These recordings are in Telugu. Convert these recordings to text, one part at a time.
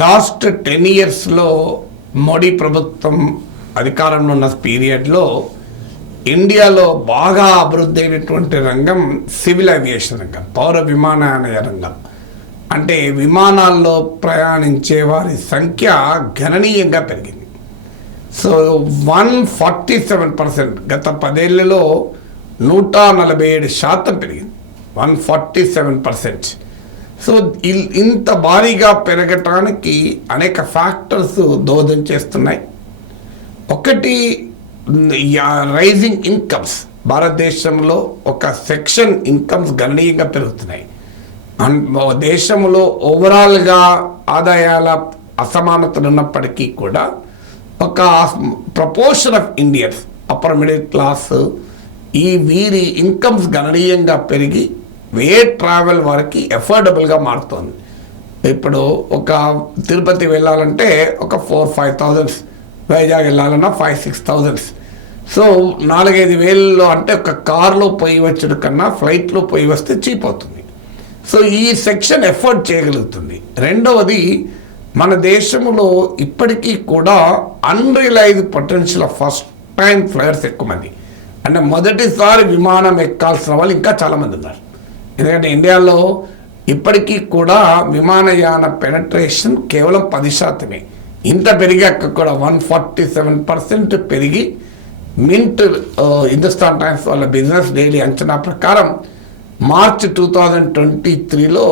లాస్ట్ 10 yearsలో మోడీ ప్రభుత్వం అధికారంలో ఉన్న పీరియడ్లో ఇండియాలో బాగా అభివృద్ధి అయినటువంటి రంగం సివిల్ ఏవియేషన్ రంగం, పౌర విమానయాన రంగం. అంటే విమానాల్లో ప్రయాణించే వారి సంఖ్య గణనీయంగా పెరిగింది. సో 147% గత 10 ఏళ్లలో 147% పెరిగింది. 147%. సో ఇంత భారీగా పెరగటానికి అనేక ఫ్యాక్టర్స్ దోహదం చేస్తున్నాయి. ఒకటి, రైజింగ్ ఇన్కమ్స్. భారతదేశంలో ఒక సెక్షన్ ఇన్కమ్స్ గణనీయంగా పెరుగుతున్నాయి. దేశంలో ఓవరాల్గా ఆదాయాల అసమానతలు ఉన్నప్పటికీ కూడా ఒక proportion of Indians, upper middle class, వీరి ఇన్కమ్స్ గణనీయంగా పెరిగి ట్రావెల్ వారికి ఎఫోర్డబుల్గా మారుతుంది. ఇప్పుడు ఒక తిరుపతి వెళ్ళాలంటే ఒక 4,000-5,000, వైజాగ్ వెళ్ళాలన్నా 5,000-6,000. సో 4-5 వేలలో అంటే ఒక కార్లో పోయి వచ్చడం కన్నా ఫ్లైట్లో పోయి వస్తే చీప్ అవుతుంది. సో ఈ సెక్షన్ ఎఫోర్డ్ చేయగలుగుతుంది. రెండవది, మన దేశంలో ఇప్పటికీ కూడా unrealised potential of first time flyers ఎక్కువ మంది, అంటే మొదటిసారి విమానం ఎక్కాల్సిన వాళ్ళు ఇంకా చాలామంది ఉన్నారు. ఎందుకంటే ఇండియాలో ఇప్పటికీ కూడా విమానయాన పెనట్రేషన్ కేవలం 10%. ఇంత పెరిగాక కూడా 147% పెరిగి మింట్ హిందుస్థాన్ టైమ్స్ వాళ్ళ బిజినెస్ డైలీ అంచనా ప్రకారం మార్చ్ 2023లో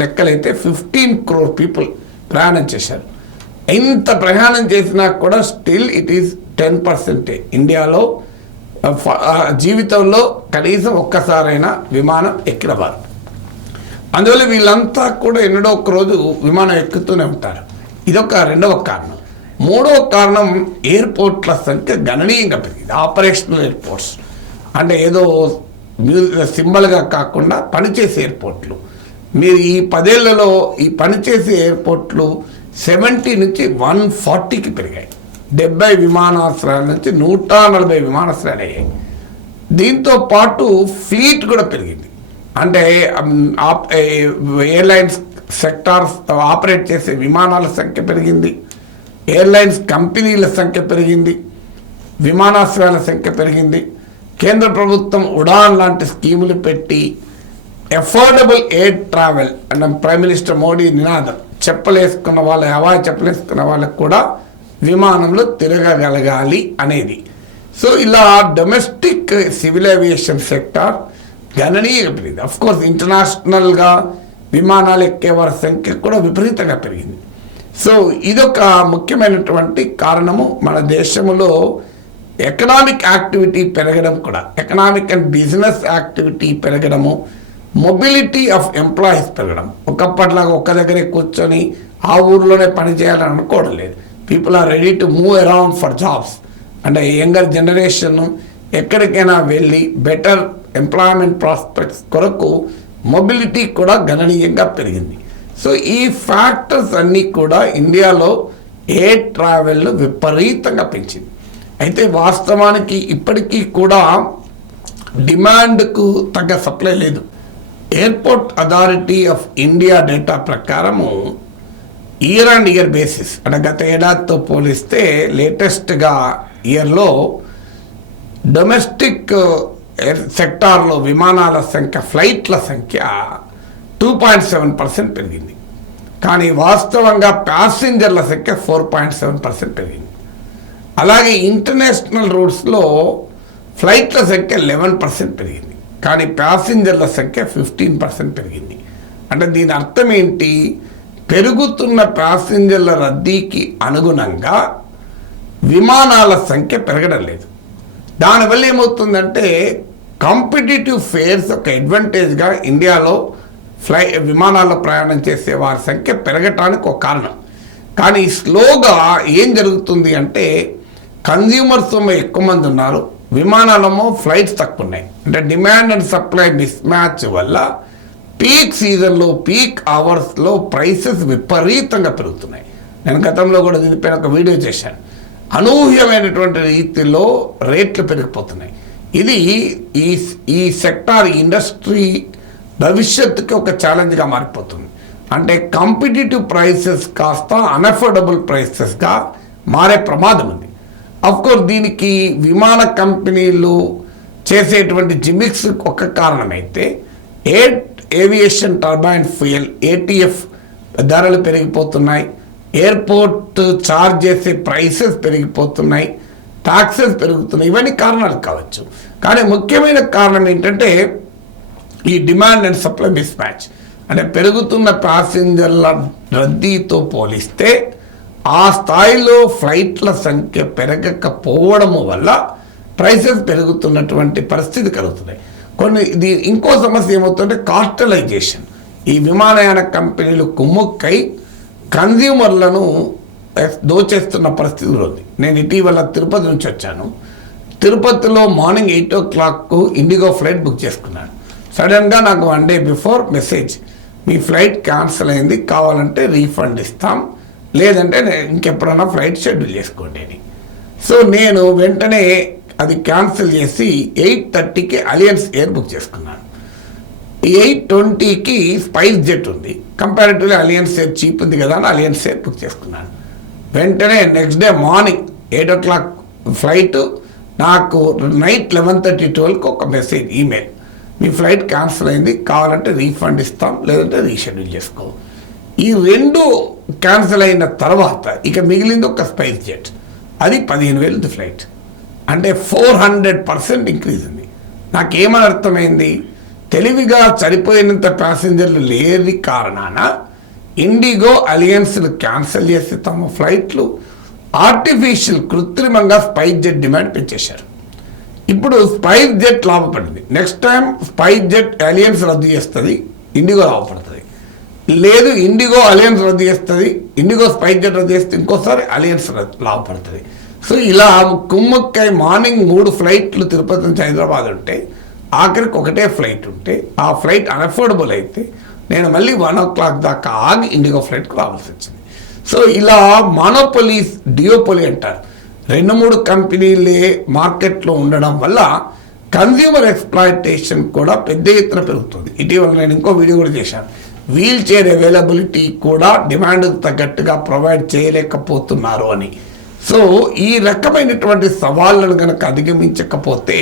లెక్కలైతే 15 crore పీపుల్ ప్రయాణం చేశారు. ఇంత ప్రయాణం చేసినా కూడా స్టిల్ ఇట్ ఈస్ 10%. ఇండియాలో జీవితంలో కనీసం ఒక్కసారైనా విమానం ఎక్కినవారు. అందువల్ల వీళ్ళంతా కూడా ఎన్నడో ఒక రోజు విమానం ఎక్కుతూనే ఉంటారు. ఇదొక రెండవ కారణం. మూడవ కారణం, ఎయిర్పోర్ట్ల సంఖ్య గణనీయంగా పెరిగింది. ఆపరేషనల్ ఎయిర్పోర్ట్స్ అంటే ఏదో సింబల్గా కాకుండా పనిచేసే ఎయిర్పోర్ట్లు. మీరు ఈ 10 ఏళ్లలో ఈ పనిచేసే ఎయిర్పోర్ట్లు 70 నుంచి 140కి పెరిగాయి. 70 విమానాశ్రయాల నుంచి 140 విమానాశ్రయాలు అయ్యాయి. దీంతో పాటు ఫ్లీట్ కూడా పెరిగింది. అంటే ఎయిర్లైన్స్ సెక్టార్స్ ఆపరేట్ చేసే విమానాల సంఖ్య పెరిగింది, ఎయిర్లైన్స్ కంపెనీల సంఖ్య పెరిగింది, విమానాశ్రయాల సంఖ్య పెరిగింది. కేంద్ర ప్రభుత్వం ఉడాన్ లాంటి స్కీములు పెట్టి ఎఫోర్డబుల్ ఎయిర్ ట్రావెల్ అంటే ప్రైమ్ మినిస్టర్ మోడీ నినాదం, చెప్పలేసుకున్న వాళ్ళ హవాయి చెప్పలేసుకున్న వాళ్ళకు కూడా విమానంలో తిరగగలగాలి అనేది. సో ఇలా డొమెస్టిక్ సివిల్ ఏవియేషన్ సెక్టార్ గణనీయంగా పెరిగింది. అఫ్కోర్స్ ఇంటర్నేషనల్గా విమానాలు ఎక్కేవారి సంఖ్య కూడా విపరీతంగా పెరిగింది. సో ఇదొక ముఖ్యమైనటువంటి కారణము. మన దేశంలో ఎకనామిక్ యాక్టివిటీ పెరగడం కూడా, ఎకనామిక్ అండ్ బిజినెస్ యాక్టివిటీ పెరగడము, మొబిలిటీ ఆఫ్ ఎంప్లాయీస్ పెరగడం. ఒకప్పటిలాగా ఒక్క దగ్గరే కూర్చొని ఆ ఊర్లోనే పని చేయాలని అనుకోవడం లేదు. People are ready to move around for jobs. అంటే యంగర్ జనరేషన్ ఎక్కడికైనా వెళ్ళి బెటర్ ఎంప్లాయ్మెంట్ ప్రాస్పెక్ట్స్ కొరకు మొబిలిటీ కూడా గణనీయంగా పెరిగింది. సో ఈ ఫ్యాక్టర్స్ అన్నీ కూడా ఇండియాలో ఎయిర్ ట్రావెల్ను విపరీతంగా పెంచింది. అయితే వాస్తవానికి ఇప్పటికీ కూడా డిమాండ్కు తగ్గ సప్లై లేదు. Airport authority of India data ప్రకారము ఇయర్ అండ్ ఇయర్ బేసిస్ అంటే గత ఏడాదితో పోలిస్తే లేటెస్ట్గా ఇయర్లో డొమెస్టిక్ సెక్టార్లో విమానాల సంఖ్య, ఫ్లైట్ల సంఖ్య 2.7% పెరిగింది. కానీ వాస్తవంగా ప్యాసింజర్ల సంఖ్య 4.7% పెరిగింది. అలాగే ఇంటర్నేషనల్ రూట్స్లో ఫ్లైట్ల సంఖ్య 11% పెరిగింది. కానీ ప్యాసింజర్ల సంఖ్య 15% పెరిగింది. అంటే దీని అర్థం ఏంటి? పెరుగుతున్న ప్యాసింజర్ల రద్దీకి అనుగుణంగా విమానాల సంఖ్య పెరగడం లేదు. దానివల్ల ఏమవుతుందంటే కాంపిటేటివ్ ఫేర్స్ ఒక అడ్వాంటేజ్గా ఇండియాలో విమానాల్లో ప్రయాణం చేసే వారి సంఖ్య పెరగటానికి ఒక కారణం. కానీ స్లోగా ఏం జరుగుతుంది అంటే కన్జ్యూమర్స్ ఎక్కువ మంది ఉన్నారు, విమానాలమో ఫ్లైట్స్ తక్కువ ఉన్నాయి. అంటే demand and supply miss match వల్ల పీక్ సీజన్లో, పీక్ అవర్స్లో ప్రైసెస్ విపరీతంగా పెరుగుతున్నాయి. నేను గతంలో కూడా దీనిపైన ఒక వీడియో చేశాను. అనూహ్యమైనటువంటి రీతిలో రేట్లు పెరిగిపోతున్నాయి. ఇది ఈ సెక్టార్ ఇండస్ట్రీ భవిష్యత్తుకి ఒక ఛాలెంజ్గా మారిపోతుంది. అంటే కాంపిటేటివ్ ప్రైసెస్ కాస్త అన్అఫోర్డబుల్ ప్రైసెస్గా మారే ప్రమాదం ఉంది. అఫ్కోర్స్ దీనికి విమాన కంపెనీలు చేసేటువంటి జిమిక్స్ ఒక కారణమైతే ఏవియేషన్ టర్బైన్ ఫ్యూయల్ ATF ధరలు పెరిగిపోతున్నాయి, ఎయిర్పోర్ట్ ఛార్జ్ చేసే ప్రైసెస్ పెరిగిపోతున్నాయి, టాక్సెస్ పెరుగుతున్నాయి. ఇవన్నీ కారణాలు కావచ్చు. కానీ ముఖ్యమైన కారణం ఏంటంటే ఈ demand and supply miss match. అంటే పెరుగుతున్న ప్యాసింజర్ల రద్దీతో పోలిస్తే ఆ స్థాయిలో ఫ్లైట్ల సంఖ్య పెరగకపోవడం వల్ల ప్రైసెస్ పెరుగుతున్నటువంటి పరిస్థితి కలుగుతున్నాయి. ఇది ఇంకో సమస్య ఏమవుతుందంటే కార్టలైజేషన్. ఈ విమానయాన కంపెనీలు కుమ్ముక్కై కన్జ్యూమర్లను దోచేస్తున్న పరిస్థితి ఉంది. నేను ఇటీవల తిరుపతి నుంచి వచ్చాను. తిరుపతిలో morning 8 o'clock IndiGo flight book చేసుకున్నాను. సడన్గా నాకు 1 day బిఫోర్ మెసేజ్, మీ ఫ్లైట్ క్యాన్సిల్ అయింది, కావాలంటే రీఫండ్ ఇస్తాం, లేదంటే ఇంకెప్పుడైనా ఫ్లైట్ షెడ్యూల్ చేసుకోండి అని. సో నేను వెంటనే అది క్యాన్సిల్ చేసి 8:30కి అలియన్స్ ఎయిర్ బుక్ చేసుకున్నాను. 8:20కి స్పైస్ జెట్ ఉంది, కంపారిటివ్లీ అలియన్స్ ఎయిర్ చీప్ ఉంది కదా అని అలియన్స్ ఎయిర్ బుక్ చేసుకున్నాను. వెంటనే next day morning 8 o'clock flight, నాకు నైట్ 11:30-12కి ఒక మెసేజ్, ఈమెయిల్, మీ ఫ్లైట్ క్యాన్సిల్ అయింది, కావాలంటే రీఫండ్ ఇస్తాం, లేదంటే రీషెడ్యూల్ చేసుకో. ఈ 2 క్యాన్సిల్ అయిన తర్వాత ఇక మిగిలింది ఒక స్పైస్ జెట్, అది 15,000 ఫ్లైట్. అంటే 400% ఇంక్రీజ్ ఉంది. నాకేమని అర్థమైంది, తెలివిగా సరిపోయినంత ప్యాసింజర్లు లేని కారణాన ఇండిగో అలియన్స్లు క్యాన్సిల్ చేసి తమ ఫ్లైట్లు ఆర్టిఫిషియల్ కృత్రిమంగా స్పైస్ జెట్ డిమాండ్ పెంచేశారు. ఇప్పుడు స్పైస్ జెట్ లాభపడింది. Next time SpiceJet alliance రద్దు చేస్తుంది, ఇండిగో లాభపడుతుంది. లేదు ఇండిగో అలియన్స్ రద్దు చేస్తుంది, ఇండిగో స్పైస్ జెట్ రద్దు చేస్తే ఇంకోసారి అలియన్స్ లాభపడుతుంది. సో ఇలా కుమ్మక్కై మార్నింగ్ 3 ఫ్లైట్లు తిరుపతి నుంచి హైదరాబాద్ ఉంటే ఆఖరికి ఒకటే ఫ్లైట్ ఉంటే ఆ ఫ్లైట్ అన్అఫోర్డబుల్ అయితే నేను మళ్ళీ 1 o'clock దాకా ఆగి ఇండిగో ఫ్లైట్కి రావాల్సి వచ్చింది. సో ఇలా మానోపొలీస్, డియోపొలీ అంటారు, 2-3 కంపెనీలే మార్కెట్లో ఉండడం వల్ల కన్జ్యూమర్ ఎక్స్ప్లాయిటేషన్ కూడా పెద్ద ఎత్తున పెరుగుతుంది. ఇటీవల నేను ఇంకో వీడియో కూడా చేశాను, వీల్ చైర్ అవైలబిలిటీ కూడా డిమాండ్కి తగ్గట్టుగా ప్రొవైడ్ చేయలేకపోతున్నారు అని. సో ఈ రకమైనటువంటి సవాళ్ళను కనుక అధిగమించకపోతే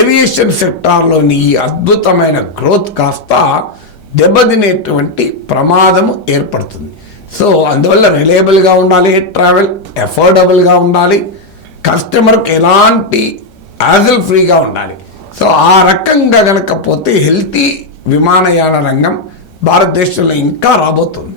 ఏవియేషన్ సెక్టార్లోని ఈ అద్భుతమైన గ్రోత్ కాస్త దెబ్బతినేటువంటి ప్రమాదం ఏర్పడుతుంది. సో అందువల్ల రిలయబుల్గా ఉండాలి ట్రావెల్, అఫోర్డబుల్గా ఉండాలి, కస్టమర్కి ఎలాంటి యాజిల్ ఫ్రీగా ఉండాలి. సో ఆ రకంగా కనుక పోతే హెల్తీ విమానయాన రంగం భారతదేశంలో ఇంకా రాబోతుంది.